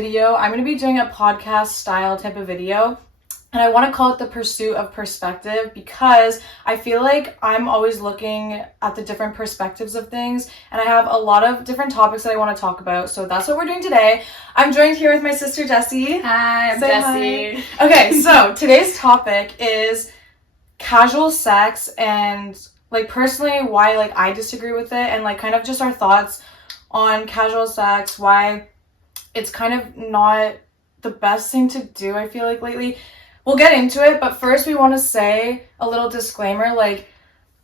video, I'm going to be doing a podcast style type of video. And I want to call it the pursuit of perspective because I feel like I'm always looking at the different perspectives of things. And I have a lot of different topics that I want to talk about. So that's what we're doing today. I'm joined here with my sister, Jessie. Hi, I'm Jessie. Hi. Okay, so today's topic is casual sex and like personally why like I disagree with it and like kind of just our thoughts on casual sex, why it's kind of not the best thing to do, I feel like lately. We'll get into it, but first we want to say a little disclaimer, like,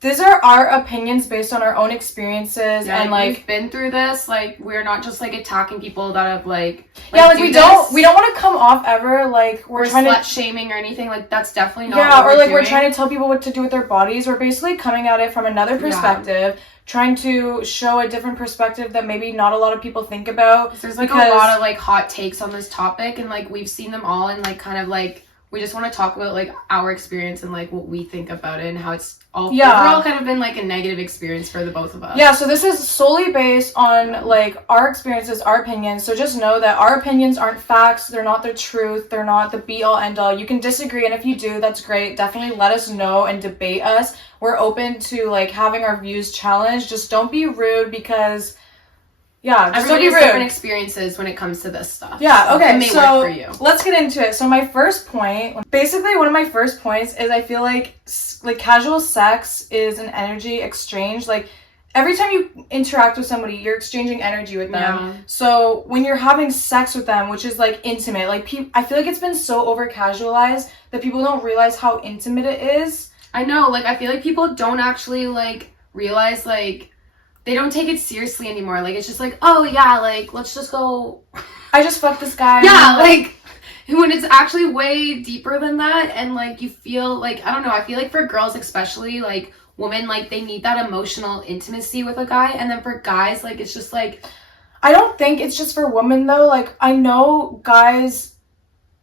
these are our opinions based on our own experiences, and like we've been through this. Like, we're not just like attacking people that have like we don't want to come off ever like we're trying slut to shaming or anything. Like, that's definitely not. Yeah, what or like we're we're trying to tell people what to do with their bodies. We're basically coming at it from another perspective. Trying to show a different perspective that maybe not a lot of people think about. There's like a lot of like hot takes on this topic, and like we've seen them all, and like kind of like we just want to talk about like our experience and like what we think about it and how it's all overall kind of been like a negative experience for the both of us. Yeah, so this is solely based on like our experiences, our opinions. So just know that our opinions aren't facts. They're not the truth. They're not the be all end all. You can disagree, and if you do, that's great. Definitely let us know and debate us. We're open to like having our views challenged. Just don't be rude because everybody has different experiences when it comes to this stuff. Yeah, okay, it may work for you. Let's get into it. So my first point, basically one of my first points is I feel like casual sex is an energy exchange. Like, every time you interact with somebody, you're exchanging energy with them. Yeah. So when you're having sex with them, which is like intimate, like I feel like it's been so over casualized that people don't realize how intimate it is. I know, like I feel like people don't actually like realize like they don't take it seriously anymore. Like, it's just like, oh yeah, like let's just go. I just fucked this guy. Yeah, like when it's actually way deeper than that, and like you feel like, I don't know, I feel like for girls especially, like women, like they need that emotional intimacy with a guy, and then for guys, like it's just like, I don't think it's just for women though. Like, I know guys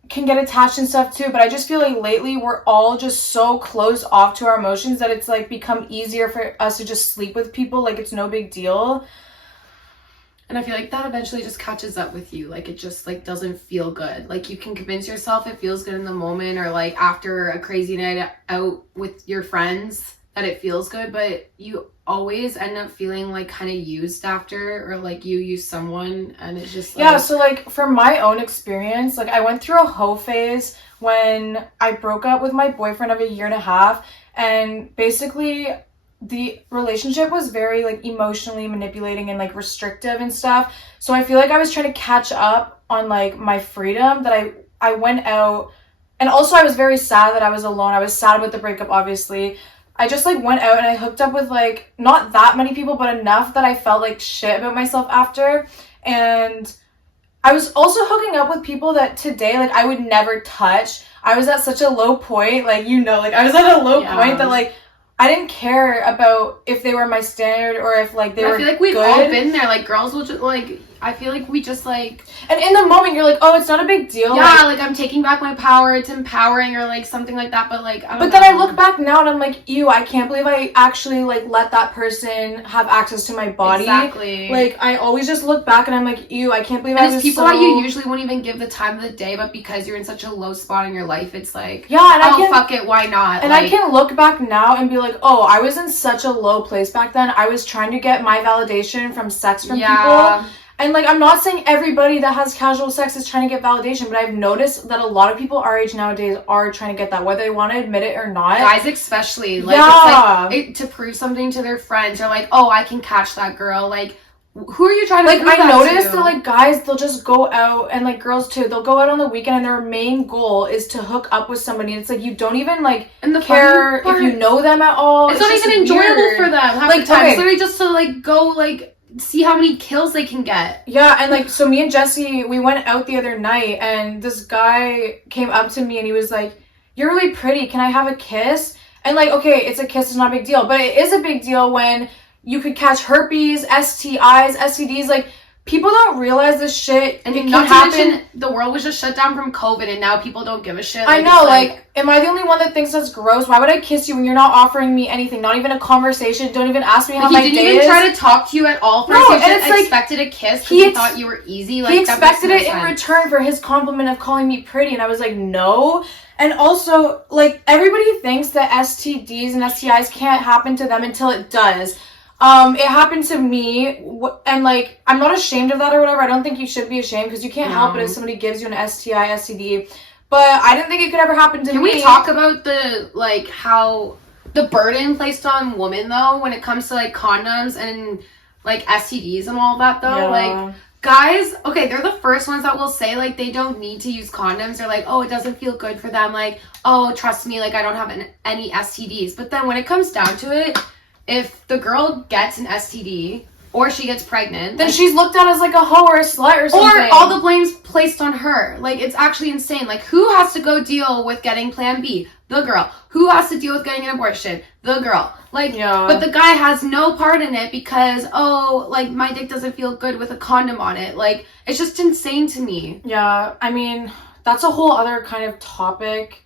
can get attached and stuff too, but I just feel like lately we're all just so closed off to our emotions that it's like become easier for us to just sleep with people like it's no big deal. And I feel like that eventually just catches up with you. Like, it just like doesn't feel good. Like, you can convince yourself it feels good in the moment, or like after a crazy night out with your friends that it feels good, but you always end up feeling like kind of used after, or like you use someone, and it's just like... Yeah, so like from my own experience, like I went through a hoe phase when I broke up with my boyfriend of a year and a half, and basically the relationship was very like emotionally manipulating and like restrictive and stuff. So I feel like I was trying to catch up on like my freedom, that I went out, and also I was very sad that I was alone. I was sad about the breakup, obviously. I just like went out and I hooked up with like not that many people, but enough that I felt like shit about myself after. And I was also hooking up with people that today like I would never touch. I was at such a low point, like, you know, like I was at a low point that like I didn't care about if they were my standard or if like they were good. I feel like we've all been there. Like, girls will just like, I feel like we just like... And in the moment, you're like, oh, it's not a big deal. Yeah, like I'm taking back my power. It's empowering, or like something like that. But like, I don't know. Then I look back now and I'm like, ew, I can't believe I actually like let that person have access to my body. Exactly. Like, I always just look back and I'm like, ew, I can't believe I was it's people that you usually won't even give the time of the day, but because you're in such a low spot in your life, it's like, yeah, and fuck it, why not? And like, I can look back now and be like, oh, I was in such a low place back then. I was trying to get my validation from sex from people. And like, I'm not saying everybody that has casual sex is trying to get validation, but I've noticed that a lot of people our age nowadays are trying to get that, whether they want to admit it or not. Guys especially. Like, it's like to prove something to their friends. Or like, oh, I can catch that girl. Like, who are you trying to prove I noticed that like guys, they'll just go out, and like girls too, they'll go out on the weekend and their main goal is to hook up with somebody. It's like you don't even like care if you know them at all. It's not even enjoyable for them half the time. It's literally just to like go like see how many kills they can get. Yeah, and like, so me and Jessie, we went out the other night, and this guy came up to me and he was like, you're really pretty, can I have a kiss? And like, okay, it's a kiss, it's not a big deal, but it is a big deal when you could catch herpes, STIs, STDs. Like, people don't realize this shit. And it not can to happen. mention, the world was just shut down from COVID, and now people don't give a shit. I know, like, am I the only one that thinks that's gross? Why would I kiss you when you're not offering me anything? Not even a conversation. Don't even ask me how my day is. He didn't even try to talk to you at all. No, and it's like expected a kiss because he thought you were easy. Like, he expected it in return for his compliment of calling me pretty, and I was like, no. And also, like, everybody thinks that STDs and STIs can't happen to them until it does. It happened to me, and, like, I'm not ashamed of that or whatever. I don't think you should be ashamed because you can't help it if somebody gives you an STI, STD. But I didn't think it could ever happen to me. Can we talk about how the burden placed on women, though, when it comes to, like, condoms and, like, STDs and all that, though? Yeah. Like, guys, okay, they're the first ones that will say, like, they don't need to use condoms. They're like, oh, it doesn't feel good for them. Like, oh, trust me, like, I don't have any STDs. But then when it comes down to it, if the girl gets an STD or she gets pregnant, then she's looked at as like a hoe or a slut or something. Or all the blame's placed on her. Like, it's actually insane. Like, who has to go deal with getting Plan B? The girl. Who has to deal with getting an abortion? The girl. Like, but the guy has no part in it because, oh, like, my dick doesn't feel good with a condom on it. Like, it's just insane to me. Yeah, I mean, that's a whole other kind of topic.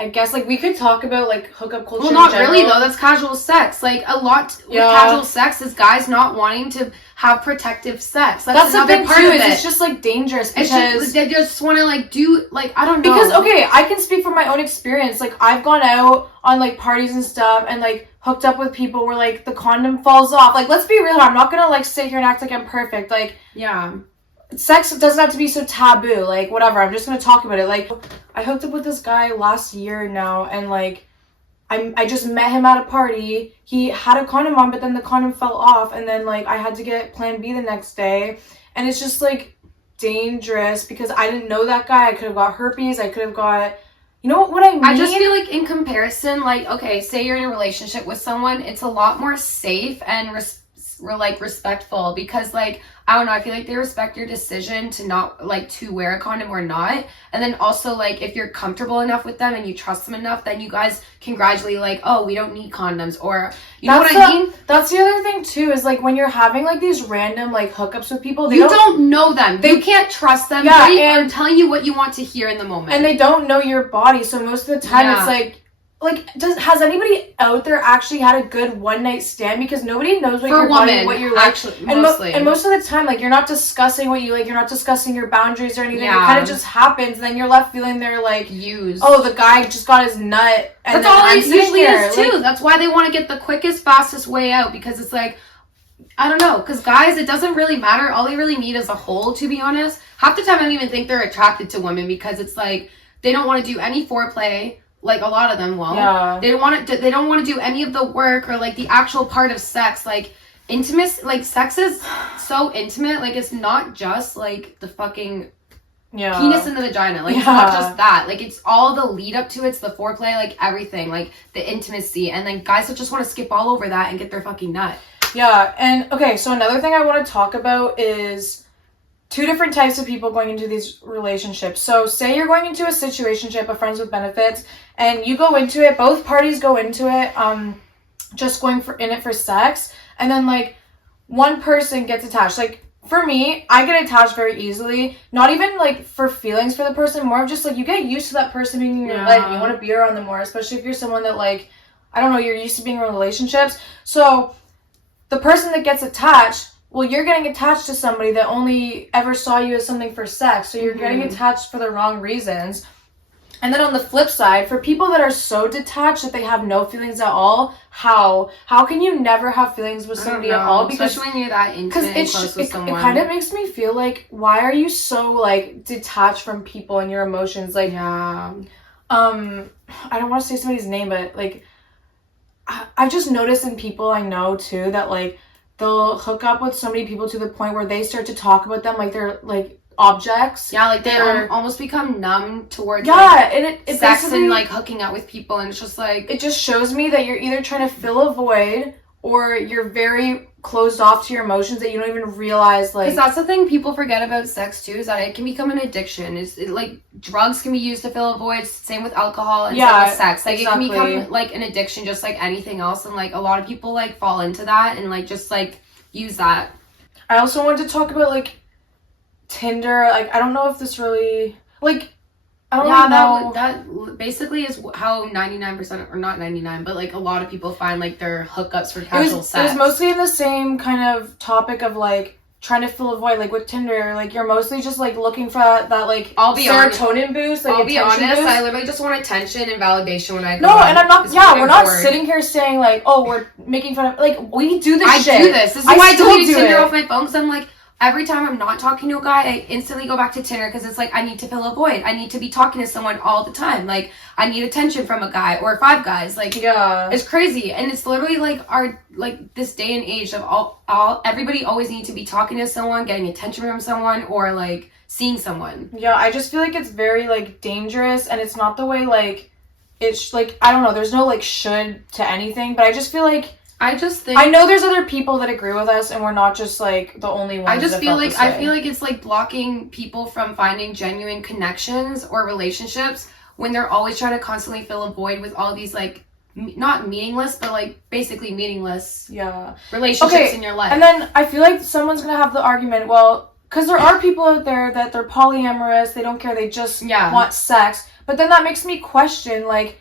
I guess, like, we could talk about, like, hookup culture in Well, not general. really, though. That's casual sex. Like, a lot with casual sex is guys not wanting to have protective sex. That's the thing, part too, of is it. it's just, like, dangerous because... It's just, they just want to, like, do, like, I don't know. Because, okay, I can speak from my own experience. Like, I've gone out on, like, parties and stuff and, like, hooked up with people where, like, the condom falls off. Like, let's be real, I'm not gonna, like, sit here and act like I'm perfect. Like... Yeah. Sex doesn't have to be so taboo, like, whatever, I'm just gonna talk about it. Like, I hooked up with this guy last year now, and, like, I just met him at a party. He had a condom on, but then the condom fell off, and then, like, I had to get Plan B the next day, and it's just, like, dangerous, because I didn't know that guy. I could have got herpes, I could have got, you know what I mean? I just feel like, in comparison, like, okay, say you're in a relationship with someone, it's a lot more safe and, respectful, because, like, I don't know, I feel like they respect your decision to not, like, to wear a condom or not. And then also, like, if you're comfortable enough with them and you trust them enough, then you guys can gradually, like, oh, we don't need condoms, or, you know what I mean? That's the other thing, too, is, like, when you're having, like, these random, like, hookups with people, you don't know them. You can't trust them. Yeah, they are telling you what you want to hear in the moment. And they don't know your body, so most of the time it's, has anybody out there actually had a good one-night stand? Because nobody knows what your body, what you're like. Actually, mostly. And most of the time, like, you're not discussing what you like. You're not discussing your boundaries or anything. It kind of just happens. And then you're left feeling they're like, used. Oh, the guy just got his nut. And that's all it usually is, too. That's why they want to get the quickest, fastest way out. Because it's like, I don't know. Because guys, it doesn't really matter. All they really need is a hole, to be honest. Half the time, I don't even think they're attracted to women because it's like, they don't want to do any foreplay. Like, a lot of them won't. Yeah. They don't want to do any of the work or, like, the actual part of sex. Like, intimacy, like, sex is so intimate. Like, it's not just, like, the fucking penis in the vagina. Like, it's not just that. Like, it's all the lead up to it. It's the foreplay, like, everything. Like, the intimacy. And then guys that just want to skip all over that and get their fucking nut. Yeah, and, okay, so another thing I want to talk about is... two different types of people going into these relationships. So say you're going into a situationship, a friends with benefits, and you go into it, both parties go into it, just going in it for sex, and then, like, one person gets attached. Like, for me, I get attached very easily, not even, like, for feelings for the person, more of just, like, you get used to that person being in your life, and you want to be around them more, especially if you're someone that, like, I don't know, you're used to being in relationships. So, the person that gets attached, well, you're getting attached to somebody that only ever saw you as something for sex, so you're getting attached for the wrong reasons. And then on the flip side, for people that are so detached that they have no feelings at all, how can you never have feelings with somebody at all? Because especially when you're that intimate and close with someone. It kind of makes me feel like, why are you so, like, detached from people and your emotions? Like, I don't want to say somebody's name, but, like, I've just noticed in people I know, too, that, like, they'll hook up with so many people to the point where they start to talk about them like they're, like, objects. Yeah, like, they almost become numb towards, and it sex and, like, hooking up with people, and it's just, like... It just shows me that you're either trying to fill a void, or you're very closed off to your emotions that you don't even realize, like... Because that's the thing people forget about sex, too, is that it can become an addiction. Like, drugs can be used to fill a void, same with alcohol, and same with sex. Like, exactly. It can become, like, an addiction just like anything else, and, like, a lot of people, like, fall into that and, like, just, like, use that. I also wanted to talk about, like, Tinder. Like, I don't know if this really, like, I don't really know. That basically is how 99%, or not 99, but like a lot of people find like their hookups for casual sex. It was mostly in the same kind of topic of like trying to fill a void. Like with Tinder, like you're mostly just like looking for that like serotonin boost. Like I'll be honest, boost. I literally just want attention and validation when I go. No, and I'm not. Yeah, we're not sitting here saying like, oh, we're making fun of. Like we do this shit. I do this. This is why I deleted Tinder off my phone, because I'm like, every time I'm not talking to a guy, I instantly go back to Tinder, because it's like, I need to fill a void. I need to be talking to someone all the time. Like, I need attention from a guy or 5 guys. Like, yeah, it's crazy. And it's literally like this day and age of everybody always needs to be talking to someone, getting attention from someone, or like seeing someone. Yeah, I just feel like it's very like dangerous, and it's not the way like it's like, I don't know, there's no like should to anything, but I just feel like I know there's other people that agree with us, and we're not just like the only ones. I feel like it's like blocking people from finding genuine connections or relationships when they're always trying to constantly fill a void with all these like not meaningless, but like basically meaningless relationships in your life. And then I feel like someone's gonna have the argument, well, because there are people out there that they're polyamorous, they don't care, they just want sex. But then that makes me question, like,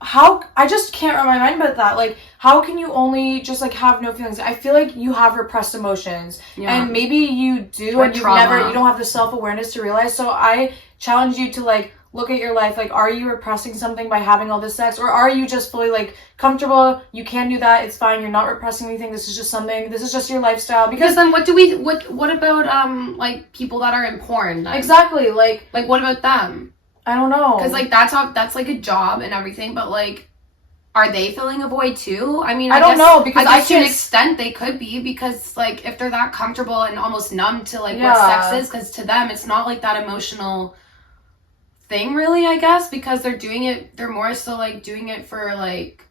how, I just can't wrap my mind about that. Like, how can you only just like have no feelings? I feel like you have repressed emotions, and maybe you do, and you don't have the self-awareness to realize. So I challenge you to like look at your life. Like, are you repressing something by having all this sex, or are you just fully like comfortable? You can do that. It's fine. You're not repressing anything. This is just your lifestyle. Because then what about like people that are in porn? Then? Exactly. Like what about them? I don't know. Because, like, that's, like, a job and everything, but, like, are they filling a void, too? I mean, I don't know, because I guess to an extent they could be, because, like, if they're that comfortable and almost numb to, like, what sex is, because to them it's not, like, that emotional thing, really, I guess, because they're more so, like, doing it for, like,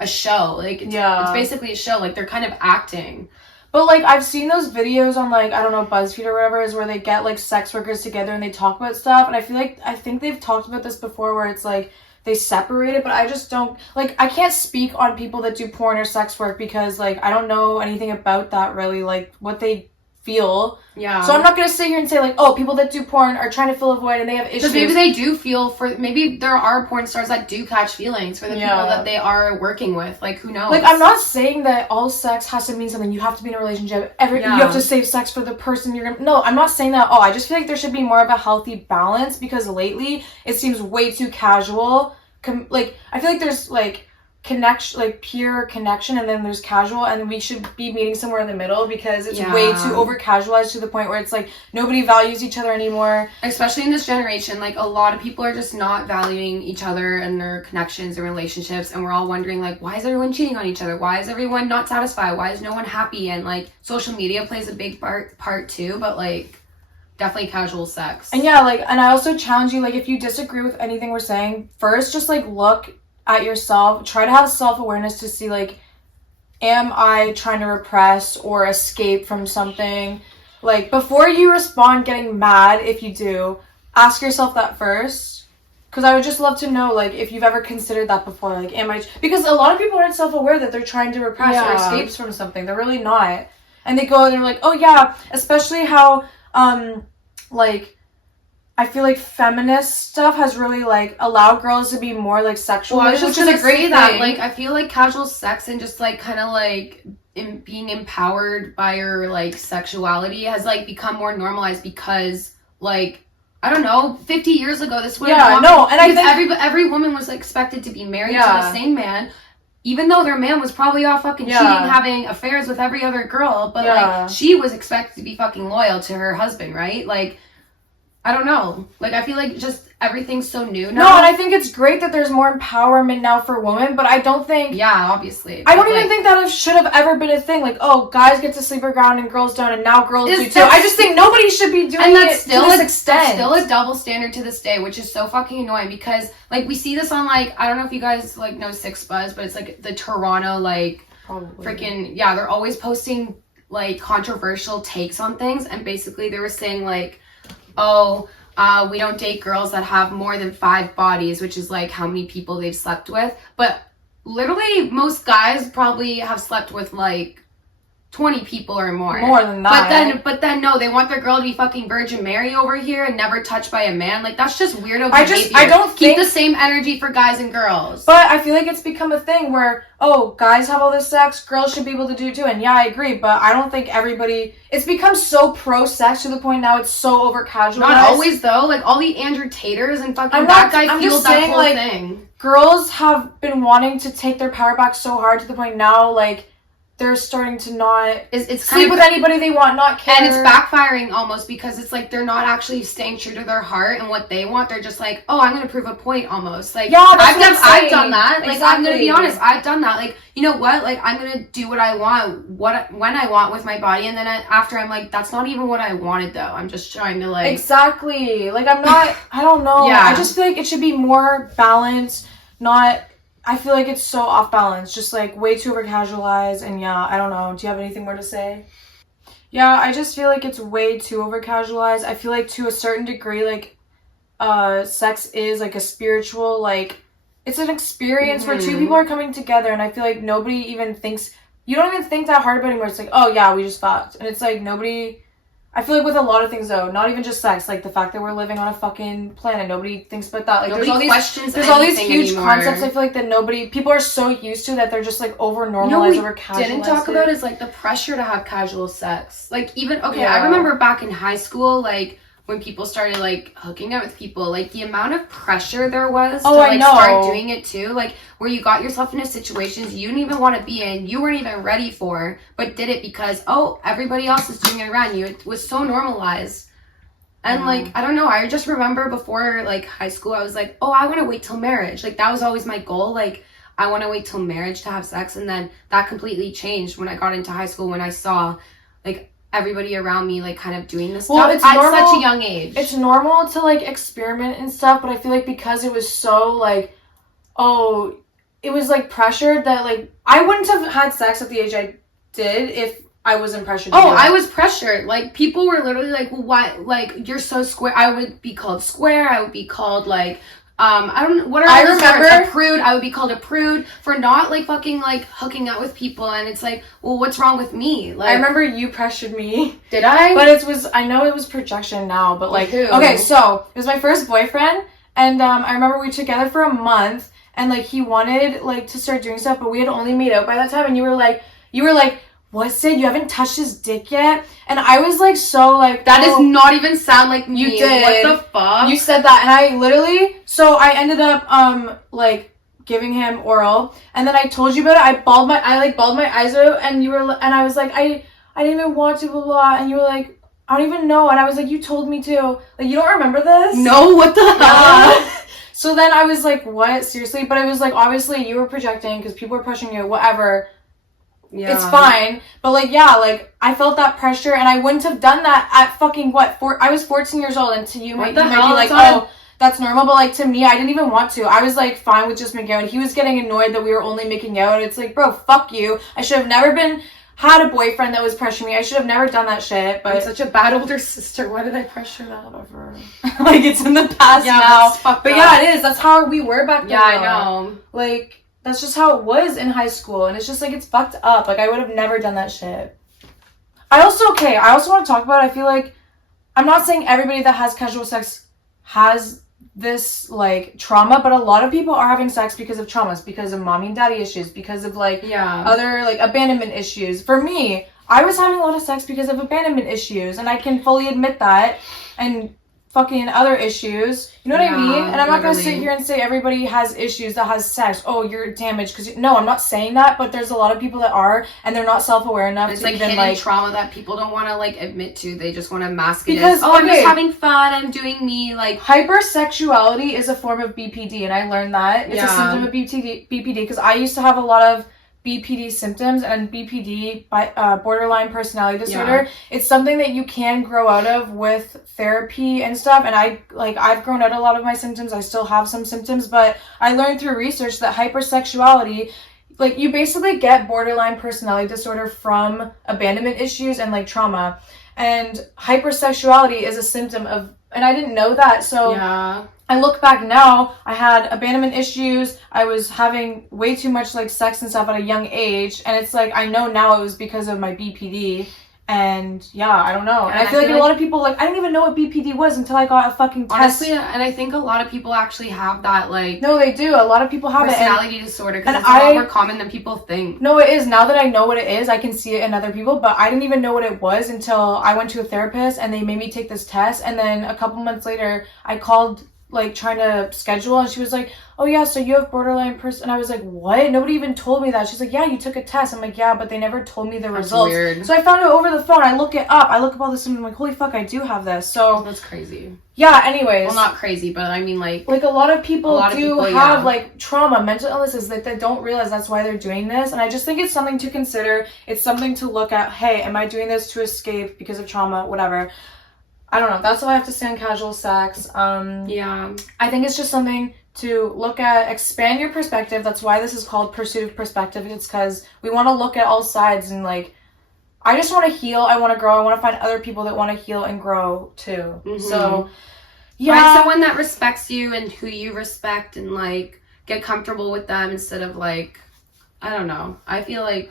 a show. Like, it's basically a show. Like, they're kind of acting. But, like, I've seen those videos on, like, I don't know, BuzzFeed or whatever, is where they get, like, sex workers together and they talk about stuff. And I think they've talked about this before, where it's, like, they separate it. But I just don't, like, I can't speak on people that do porn or sex work, because, like, I don't know anything about that, really, like, what they feel. Yeah. So I'm not going to sit here and say, like, oh, people that do porn are trying to fill a void and they have issues. Because maybe they do feel maybe there are porn stars that do catch feelings for the people that they are working with. Like, who knows? Like, I'm not saying that all sex has to mean something. You have to be in a relationship. You have to save sex for the person you're gonna... No, I'm not saying that at all. I just feel like there should be more of a healthy balance, because lately it seems way too casual. Like, I feel like there's, like, connection, like pure connection, and then there's casual, and we should be meeting somewhere in the middle, because it's way too over casualized to the point where it's like nobody values each other anymore, especially in this generation. Like, a lot of people are just not valuing each other and their connections and relationships, and we're all wondering, like, why is everyone cheating on each other? Why is everyone not satisfied? Why is no one happy? And like, social media plays a big part too, but like, definitely casual sex. And and I also challenge you, like, if you disagree with anything we're saying, first just like look at yourself, try to have self-awareness to see, like, am I trying to repress or escape from something? Like, before you respond getting mad, if you do, ask yourself that first, because I would just love to know, like, if you've ever considered that before. Like, because a lot of people aren't self-aware that they're trying to repress or escape from something. They're really not, and they go and they're like, oh yeah, especially how like, I feel like feminist stuff has really, like, allowed girls to be more, like, sexual, which is a great thing. Like, I feel like casual sex and just, like, kind of, like, being empowered by your, like, sexuality has, like, become more normalized, because, like, I don't know, 50 years ago, this would have and I think every woman was, like, expected to be married to the same man, even though their man was probably all fucking cheating, having affairs with every other girl, but, like, she was expected to be fucking loyal to her husband, right? Like, I don't know. Like, I feel like just everything's so new now. No, and I think it's great that there's more empowerment now for women, but I don't think... Yeah, obviously. I don't even think that should have ever been a thing. Like, oh, guys get to sleep around and girls don't, and now girls do too. I just think nobody should be doing it to this extent. That's still a double standard to this day, which is so fucking annoying, because, like, we see this on, like, I don't know if you guys, like, know Six Buzz, but it's, like, the Toronto, like, freaking... Yeah, they're always posting, like, controversial takes on things, and basically they were saying, like, oh, we don't date girls that have more than 5 bodies, which is like how many people they've slept with. But literally most guys probably have slept with like 20 people or more. More than that. But then no, they want their girl to be fucking Virgin Mary over here and never touched by a man. Like, that's just weirdo behavior. I don't keep the same energy for guys and girls. But I feel like it's become a thing where, oh, guys have all this sex, girls should be able to do it too. And yeah, I agree, but I don't think everybody, it's become so pro-sex to the point now it's so over-casualized. Not always though. Like, all the Andrew Taters and fucking that guy fueled that whole thing. Girls have been wanting to take their power back so hard to the point now, like, they're starting to not it's sleep with anybody they want, not care. And it's backfiring almost because it's like they're not actually staying true to their heart and what they want. They're just like, oh, I'm going to prove a point almost. Like, yeah, I've done that. Like, exactly. I'm going to be honest. I've done that. Like, you know what? Like, I'm going to do what I want, when I want with my body. And then after I'm like, that's not even what I wanted though. I'm just trying to like. Exactly. Like, I'm not, I don't know. Yeah. I just feel like it should be more balanced, not. I feel like it's so off balance, just like way too over casualized, and yeah, I don't know. Do you have anything more to say? Yeah, I just feel like it's way too over casualized. I feel like to a certain degree, like, sex is like a spiritual, like, it's an experience where two people are coming together, and I feel like nobody even thinks, you don't even think that hard about it anymore. It's like, oh yeah, we just fucked. And it's like nobody, I feel like with a lot of things though, not even just sex, like the fact that we're living on a fucking planet, nobody thinks about that. Like nobody there's all these huge concepts I feel like that people are so used to that they're just like over normalized, over casualized. Didn't talk about is like the pressure to have casual sex. Like even, I remember back in high school, like when people started like hooking up with people, like the amount of pressure there was to like start doing it too, like where you got yourself into situations you didn't even want to be in, you weren't even ready for, but did it because everybody else is doing it around you. It was so normalized. And like, I don't know, I just remember before like high school I was like, I want to wait till marriage. Like that was always my goal. Like I want to wait till marriage to have sex. And then that completely changed when I got into high school, when I saw like everybody around me like kind of doing this stuff at such a young age. It's normal to like experiment and stuff, but I feel like because it was so like, it was like pressured that like I wouldn't have had sex at the age I did if I wasn't pressured to do it. I was pressured. Like people were literally like, well, why, like you're so square. I would be called square. I would be called like I don't know, what are I remember words? A prude. I would be called a prude for not like fucking like hooking up with people, and it's like, well, what's wrong with me? Like I remember you pressured me. Did I? But I know it was projection now, but like who? Okay, so it was my first boyfriend, and I remember we were together for a month, and like he wanted like to start doing stuff, but we had only made out by that time, and you were like, what, Sid? You haven't touched his dick yet? And I was like, so like... That does not even sound like me. You did. What the fuck? You said that, and I literally... So I ended up, like, giving him oral, and then I told you about it. I bawled my eyes out, and I was like, I didn't even want to, blah, blah, and you were like, I don't even know. And I was like, you told me to. Like, you don't remember this? No, what the hell? So then I was like, what? Seriously? But it was like, obviously, you were projecting, because people were pushing you, whatever. Yeah. It's fine, but like, yeah, like I felt that pressure, and I wouldn't have done that at fucking I was 14 years old, and to you might be like, that's normal, but like to me, I didn't even want to. I was like fine with just making out. He was getting annoyed that we were only making out, and it's like, bro, fuck you. I should have never had a boyfriend that was pressuring me. I should have never done that shit. But I'm such a bad older sister. Why did I pressure that ever? Like it's in the past now. But yeah, it is. That's how we were back then. Yeah, I know. Like. That's just how it was in high school, and it's just like, it's fucked up. Like, I would have never done that shit. I also want to talk about, I feel like, I'm not saying everybody that has casual sex has this, like, trauma, but a lot of people are having sex because of traumas, because of mommy and daddy issues, because of, like, other, like, abandonment issues. For me, I was having a lot of sex because of abandonment issues, and I can fully admit that, and fucking other issues, you know what I mean? And I'm not gonna sit here and say everybody has issues that has sex. Oh, you're damaged because no, I'm not saying that, but there's a lot of people that are, and they're not self-aware enough to like even hidden trauma that people don't want to like admit to. They just want to mask it as, I'm just having fun, I'm doing me. Like hypersexuality is a form of BPD, and I learned that it's a symptom of BPD because I used to have a lot of BPD symptoms, and BPD, borderline personality disorder, it's something that you can grow out of with therapy and stuff, and I've grown out a lot of my symptoms. I still have some symptoms, but I learned through research that hypersexuality, like, you basically get borderline personality disorder from abandonment issues and like trauma. and hypersexuality is a symptom of, and I didn't know that. So yeah. I look back now, I had abandonment issues, I was having way too much like sex and stuff at a young age, and it's like I know now it was because of my BPD. And yeah, I don't know. And I feel like a lot of people, like, I didn't even know what BPD was until I got a fucking test. Honestly, and I think a lot of people actually have that, like... No, they do. A lot of people have personality disorder, because it's a lot more common than people think. No, it is. Now that I know what it is, I can see it in other people, but I didn't even know what it was until I went to a therapist, and they made me take this test, and then a couple months later, I called, like, trying to schedule, and she was like, oh yeah, so you have borderline person, and I was like, what? Nobody even told me that. She's like, yeah, you took a test. I'm like, yeah, but they never told me the results. Weird. So I found it over the phone. I look up all this, and I'm like, holy fuck, I do have this. So that's crazy. Yeah, anyways. Well, not crazy, but I mean, like a lot of people have like trauma, mental illnesses that they don't realize that's why they're doing this. And I just think it's something to consider. It's something to look at. Hey, am I doing this to escape because of trauma? Whatever. I don't know. That's all I have to say on casual sex. Yeah. I think it's just something to look at, expand your perspective. That's why this is called Pursuit of Perspective. It's because we want to look at all sides, and like, I just want to heal. I want to grow. I want to find other people that want to heal and grow too. Mm-hmm. So, yeah. Find someone that respects you and who you respect, and like get comfortable with them instead of like, I don't know. I feel like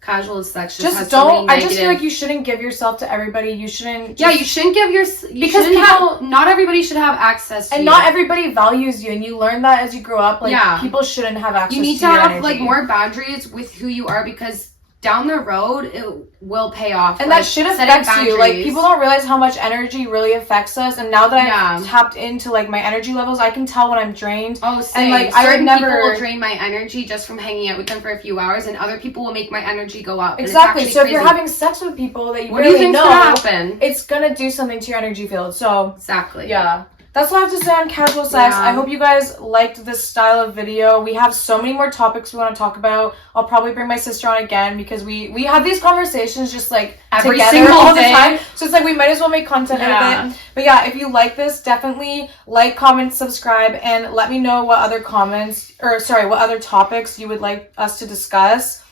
casual sex just don't. I just feel like you shouldn't give yourself to everybody. You shouldn't. You shouldn't give because people. Not everybody should have access to and you. not everybody values you, and you learn that as you grow up. Like people shouldn't have access. You need to have your energy. like more boundaries with who you are, because down the road it will pay off, and like, that shit affects you. Like, people don't realize how much energy really affects us, and now that I've tapped into like my energy levels, I can tell when I'm drained. Oh, same. And like certain people will drain my energy just from hanging out with them for a few hours, and other people will make my energy go up. Exactly. So if you're having sex with people that you really know, happen? It's gonna do something to your energy field. So exactly. Yeah. That's all I have to say on casual sex. I hope you guys liked this style of video. We have so many more topics we want to talk about. I'll probably bring my sister on again, because we have these conversations just like every together single all day. The time. So it's like we might as well make content out of it. But yeah, if you like this, definitely like, comment, subscribe, and let me know what other what other topics you would like us to discuss.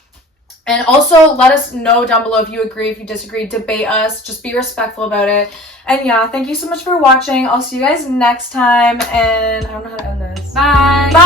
And also let us know down below if you agree, if you disagree, debate us, just be respectful about it. And yeah, thank you so much for watching. I'll see you guys next time, and I don't know how to end this. Bye! Bye!